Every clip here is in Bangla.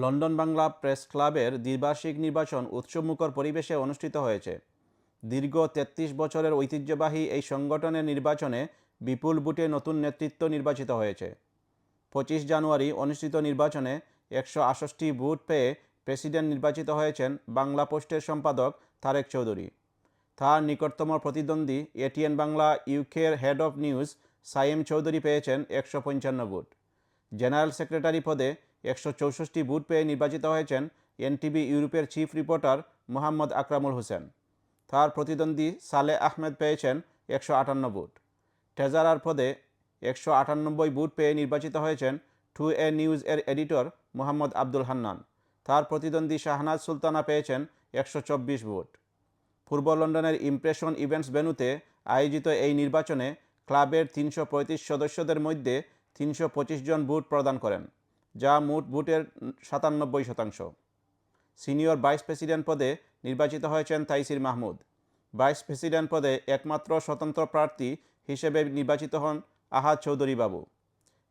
লন্ডন বাংলা প্রেস ক্লাবের দ্বিবার্ষিক নির্বাচন উৎসবমুখর পরিবেশে অনুষ্ঠিত হয়েছে। দীর্ঘ তেত্রিশ বছরের ঐতিহ্যবাহী এই সংগঠনের নির্বাচনে বিপুল বুটে নতুন নেতৃত্ব নির্বাচিত হয়েছে। পঁচিশ জানুয়ারি অনুষ্ঠিত নির্বাচনে একশো আষষ্টি বুট পেয়ে প্রেসিডেন্ট নির্বাচিত হয়েছেন বাংলা পোস্টের সম্পাদক তারেক চৌধুরী। তার নিকটতম প্রতিদ্বন্দ্বী এটিএন বাংলা ইউকের head of news Saim Chowdhury পেয়েছেন একশো পঞ্চান্ন বুট। জেনারেল সেক্রেটারি পদে একশো চৌষট্টি বুথ পেয়ে নির্বাচিত হয়েছেন এনটিভি ইউরোপের চিফ রিপোর্টার মোহাম্মদ আকরামুল হোসেন। তার প্রতিদ্বন্দ্বী সালে আহমেদ পেয়েছেন একশো আটান্ন বুথ। ট্রেজারার পদে একশো আটানব্বই বুথ পেয়ে নির্বাচিত হয়েছেন টু এ নিউজ এর এডিটর মোহাম্মদ আব্দুল হান্নান। তার প্রতিদ্বন্দ্বী শাহনাজ সুলতানা পেয়েছেন একশো চব্বিশ ভোট পূর্ব লন্ডনের ইমপ্রেশন ইভেন্টস ভেন্যুতে আয়োজিত এই নির্বাচনে ক্লাবের তিনশো পঁয়ত্রিশ সদস্যদের মধ্যে তিনশো পঁচিশ জন ভোট প্রদান করেন। যা মোট ভোটের সাতানব্বই শতাংশ। সিনিয়র ভাইস প্রেসিডেন্ট পদে নির্বাচিত হয়েছেন তাইসির মাহমুদ। ভাইস প্রেসিডেন্ট পদে একমাত্র স্বতন্ত্র প্রার্থী হিসেবে নির্বাচিত হন আহাদ চৌধুরী বাবু।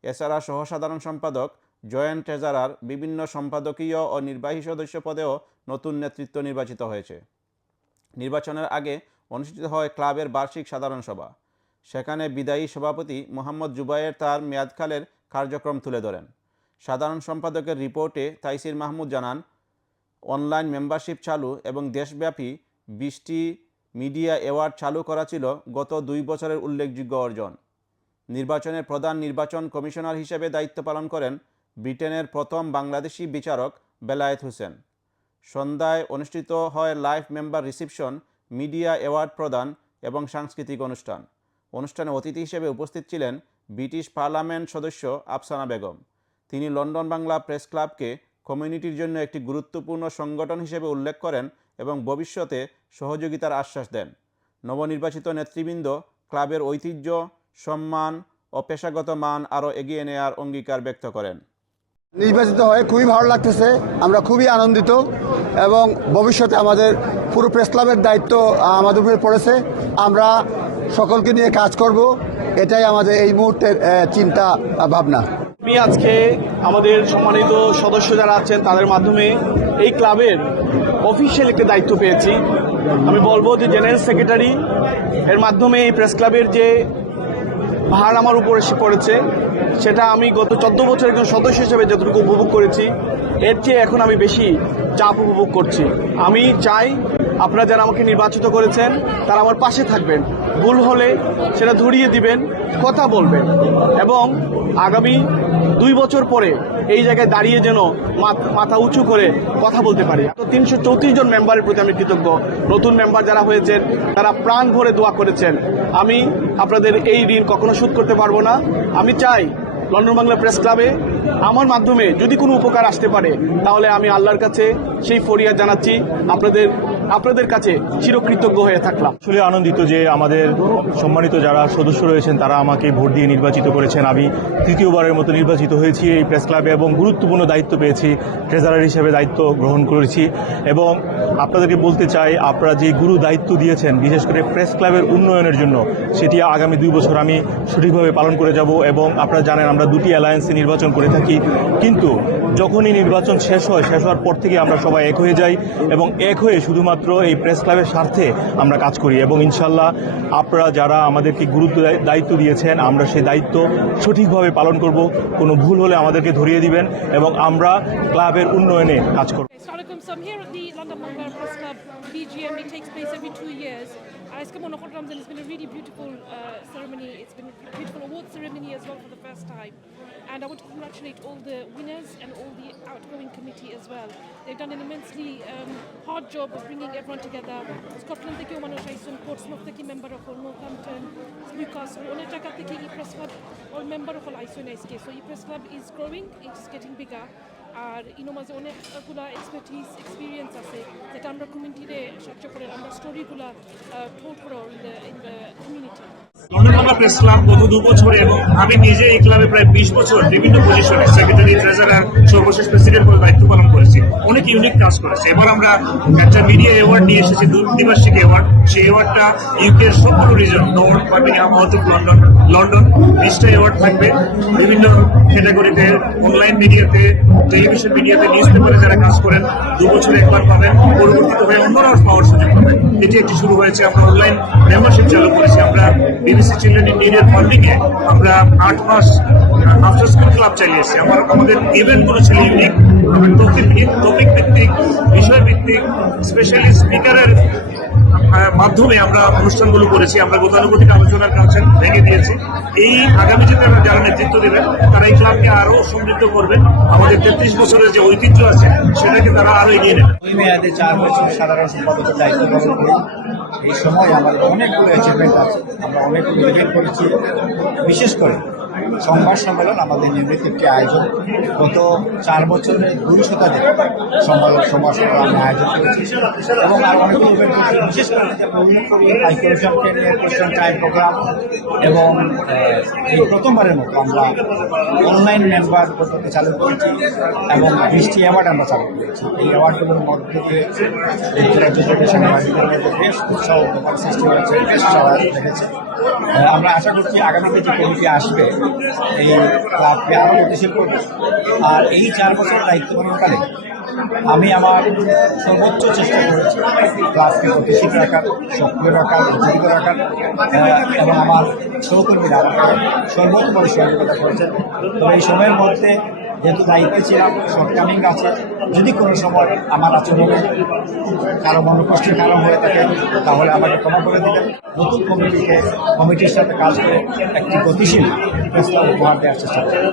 এছাড়া সহসাধারণ সম্পাদক, জয়েন্ট ট্রেজারার বিভিন্ন সম্পাদকীয় ও নির্বাহী সদস্য পদেও নতুন নেতৃত্ব নির্বাচিত হয়েছে। নির্বাচনের আগে অনুষ্ঠিত হয় ক্লাবের বার্ষিক সাধারণ সভা। সেখানে বিদায়ী সভাপতি মোহাম্মদ জুবায়ের তার মেয়াদকালের কার্যক্রম তুলে ধরেন। সাধারণ সম্পাদকের রিপোর্টে তাইসির মাহমুদ জানান, অনলাইন মেম্বারশিপ চালু এবং দেশব্যাপী বিশটি মিডিয়া অ্যাওয়ার্ড চালু করা ছিল গত দুই বছরের উল্লেখযোগ্য অর্জন। নির্বাচনের প্রধান নির্বাচন কমিশনার হিসেবে দায়িত্ব পালন করেন ব্রিটেনের প্রথম বাংলাদেশি বিচারক বেলায়েত হোসেন। সন্ধ্যায় অনুষ্ঠিত হয় live member reception, media award প্রদান এবং সাংস্কৃতিক অনুষ্ঠান। অনুষ্ঠানে অতিথি হিসেবে উপস্থিত ছিলেন ব্রিটিশ পার্লামেন্ট সদস্য আফসানা বেগম। তিনি লন্ডন বাংলা প্রেস ক্লাবকে কমিউনিটির জন্য একটি গুরুত্বপূর্ণ সংগঠন হিসেবে উল্লেখ করেন এবং ভবিষ্যতে সহযোগিতার আশ্বাস দেন। নবনির্বাচিত নেতৃবৃন্দ ক্লাবের ঐতিহ্য, সম্মান ও পেশাগত মান আরও এগিয়ে নেওয়ার অঙ্গীকার ব্যক্ত করেন। নির্বাচিত হয়ে খুবই ভালো লাগতেছে, আমরা খুবই আনন্দিত এবং ভবিষ্যতে আমাদের পুরো প্রেস ক্লাবের দায়িত্ব আমাদের উপরে পড়েছে। আমরা সকলকে নিয়ে কাজ করব, এটাই আমাদের এই মুহূর্তের চিন্তা, ভাবনা। আমি আজকে আমাদের সম্মানিত সদস্য যারা আছেন, তাদের মাধ্যমে এই ক্লাবের অফিসিয়াল একটি দায়িত্ব পেয়েছি। আমি বলব যে জেনারেল সেক্রেটারি এর মাধ্যমে এই প্রেস ক্লাবের যে ভার আমার উপর এসে পড়েছে, সেটা আমি গত চোদ্দ বছর একজন সদস্য হিসেবে যতটুকু উপভোগ করেছি, এর চেয়ে এখন আমি বেশি চাপ উপভোগ করছি। আমি চাই আপনারা যারা আমাকে নির্বাচিত করেছেন, তারা আমার পাশে থাকবেন। ভুল হলে সেটা ধরিয়ে দিবেন, কথা বলবেন। এবং আগামী দুই বছর পরে এই জায়গায় দাঁড়িয়ে যেন মাথ- উঁচু করে কথা বলতে পারি। তো তিনশো চৌত্রিশ জন মেম্বারের প্রতি আমি কৃতজ্ঞ। নতুন মেম্বার যারা হয়েছেন, তারা প্রাণ ভরে দোয়া করেছেন। আমি আপনাদের এই ঋণ কখনো শোধ করতে পারব না। আমি চাই লন্ডন বাংলা প্রেস ক্লাবে আমার মাধ্যমে যদি কোনো উপকার আসতে পারে, তাহলে আমি আল্লাহর কাছে সেই ফরিয়াদ জানাচ্ছি। আপনাদের আপনাদের কাছে চিরকৃতজ্ঞ হয়ে থাকলাম। আসলে আনন্দিত যে আমাদের সম্মানিত যারা সদস্য রয়েছেন, তারা আমাকে ভোট দিয়ে নির্বাচিত করেছেন। আমি তৃতীয়বারের মতো নির্বাচিত হয়েছি এই প্রেস ক্লাবে এবং গুরুত্বপূর্ণ দায়িত্ব পেয়েছি, ট্রেজারার হিসেবে দায়িত্ব গ্রহণ করেছি। এবং আপনাদেরকে বলতে চাই, আপনারা যে গুরু দায়িত্ব দিয়েছেন, বিশেষ করে প্রেস ক্লাবের উন্নয়নের জন্য, সেটি আগামী দুই বছর আমি সঠিকভাবে পালন করে যাব এবং আপনারা জানেন আমরা দুটি অ্যালায়েন্সে নির্বাচন করে থাকি। কিন্তু যখনই নির্বাচন শেষ হয়, শেষ হওয়ার পর থেকে আমরা সবাই এক হয়ে যাই এবং এক হয়ে শুধুমাত্র এই প্রেস ক্লাবের স্বার্থে আমরা কাজ করি এবং ইনশাল্লাহ আপনারা যারা আমাদেরকে গুরুত্ব দায়িত্ব দিয়েছেন, আমরা সেই দায়িত্ব সঠিকভাবে পালন করব। কোনো ভুল হলে আমাদেরকে ধরিয়ে দিবেন এবং আমরা ক্লাবের উন্নয়নে কাজ করব। And I want to congratulate all the winners and all the outgoing committee as well. They've done an immensely um, hard job of bringing everyone together. Scotland থেকে ওমান Tyson, Portsmouth থেকে member of all Northampton, Newcastle, অনেক জায়গা থেকে এই press club all member of all ISON SK So এই press club is growing. It's getting bigger. আর ইনো মাঝে অনেকগুলা এক্সপার্টিস এক্সপিরিয়েন্স আছে যেটা আমরা কমিউনিটিতে সাহায্য করে আমরা স্টোরিগুলা টোল করো ইন দ্য কমিউনিটি বাংলা গত দু বছরে এবং আমি নিজে এই ক্লাবে প্রায় বিশ বছর বিভিন্ন পজিশনে সেক্রেটারি ট্রেজারার সর্বশেষ প্রেসিডেন্ট পদে দায়িত্ব পালন করেছি। অনেক ইউনিক কাজ করেছে। এবার আমরা একটা মিডিয়া অ্যাওয়ার্ড নিয়ে এসেছি দ্বিবার্ষিক অ্যাওয়ার্ড সেই অ্যাওয়ার্ডটা ইউকের সবগুলো region north Birmingham north London London বিশটা অ্যাওয়ার্ড থাকবে। বিভিন্ন ক্যাটাগরিতে অনলাইন মিডিয়াতে টেলিভিশন মিডিয়াতে নিউজ পেপারে যারা কাজ করেন, দু বছরে একবার পাবেন। পরবর্তীতে হয়ে অন্যরাও পাওয়ার সুযোগ পাবেন। এটি একটি শুরু হয়েছে। আমরা অনলাইন মেম্বারশিপ চালু করেছি। আমরা বিবিসি চিলড্রেন নিডের ফান্ডিংয়ে আমরা আট মাস আফটার স্কুল ক্লাব চালিয়েছি। আমার আমাদের ইভেন্টগুলো ছিল ইউনিক আমরা টপিক টপিক ভিত্তিক, বিষয় ভিত্তিক স্পেশালি স্পিকারের মাধ্যমে আমরা অনুষ্ঠানগুলো করেছি। আমরা গতানুগতিক আলোচনার কাছে ভেঙে দিয়েছি। এই আগামী যে তারা যারা নেতৃত্ব দেবেন, তারা এই ক্লাবকে আরও সমৃদ্ধ করবেন আমাদের তেত্রিশ বছরের যে ঐতিহ্য আছে, সেটাকে তারা আরও এগিয়ে মেয়াদে চার বছর সাধারণ সম্পাদকের দায়িত্ব পালন করি। এই সময় আমাদের অনেকগুলো অ্যাচিভমেন্ট আছে। আমরা অনেকগুলো ইভেন্ট করেছি। বিশেষ করে সংবাদ সম্মেলন আমাদের নির্মিত একটি আয়োজন। গত চার বছরে দুই শতাধিক সম্মেলন সংবাদ সম্মেলন আমি আয়োজন করেছি। এবং আর অনেকগুলো বিশেষ করে যে আমরা উল্লেখ করি হাই কোয়েশনকে নিয়ে কোয়েশন টাইম প্রোগ্রাম এবং এই প্রথমবারের মতো আমরা অনলাইন মেম্বার পদ্ধতি চালু করেছি এবং বৃষ্টি অ্যাওয়ার্ড আমরা চালু করেছি। এই অ্যাওয়ার্ডগুলোর মধ্যে দিয়ে সাংবাদিকদের বেশ উৎসাহ সৃষ্টি হয়েছে, বেশ সবাই দেখেছে। আমরা আশা করছি আগামীতে যে কমিটি আসবে এই ক্লাবকে আরও গতিশীল করবে। আর এই চার বছর দায়িত্ব পালনকালে আমি আমার সর্বোচ্চ চেষ্টা করেছি ক্লাসকে গতিশীল রাখার, সক্রিয় রাখার, উজ্জীবিত রাখার এবং আমার সহকর্মীরা সর্বোচ্চ সহযোগিতা করেছেন। তবে এই সময়ের মধ্যে যেহেতু দায়িত্বে ছিলাম শর্টকামিং আছে যদি কোনো সময় আমার আচরণে কারও মনোকষ্টের কারণ হয়ে থাকে, তাহলে আমাকে ক্ষমা করে দেবেন। নতুন কমিটিকে, কমিটির সাথে কাজ করে একটি গতিশীল প্রস্তাব উপহার দেওয়ার চেষ্টা করবেন